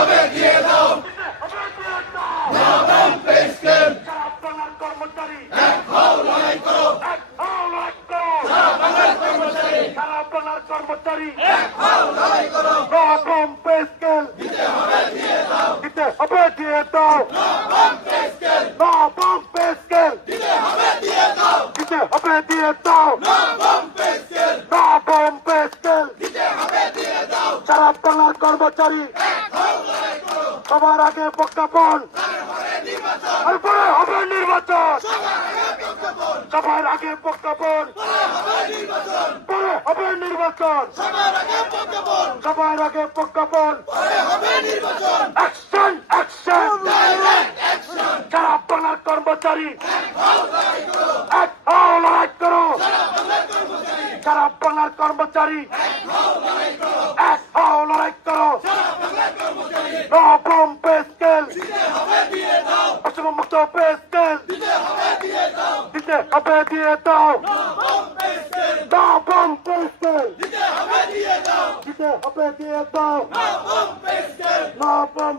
হবে দিয়ে দাও নবম পে স্কেল বাংলার কর্মচারী এক হও লড়াই করো সারা বাংলার কর্মচারী সারা বাংলার কর্মচারী এক হও লড়াই করো নবম পে স্কেল দিতে হবে দিয়ে দাও দিতে হবে দিয়ে দাও নবম পে স্কেল নবম পে স্কেল দিতে হবে দিয়ে দাও দিতে হবে দিয়ে দাও নবম পে স্কেল নবম পে স্কেল দিতে হবে দিয়ে দাও সারা বাংলার কর্মচারী এক হও লড়াই করো সবার আগে প্রজ্ঞাপন তারপরে নির্বাচন তারপরে হবে নির্বাচন সবার আগে প্রজ্ঞাপন সবার আগে প্রজ্ঞাপন পরে হবে নির্বাচন পরে হবে নির্বাচন সবার আগে প্রজ্ঞাপন সবার আগে প্রজ্ঞাপন পরে হবে নির্বাচন অ্যাকশন অ্যাকশন ডাইরেক্ট অ্যাকশন সারা বাংলার কর্মচারী এক হও লড়াই করো এক হও লড়াই করো সারা বাংলার কর্মচারী সারা বাংলার কর্মচারী এক হও লড়াই করো এক হও লড়াই করো সারা বাংলার কর্মচারী নবম পে স্কেল দিতে হবে দিয়ে দাও পশ্চিমবঙ্গ পে স্কেল দিতে হবে দিয়ে দাও দিতে হবে দিয়ে দাও নবম পে স্কেল নবম পে স্কেল দিতে হবে দিয়ে দাও দিতে হবে দিয়ে দাও নবম পে স্কেল নবম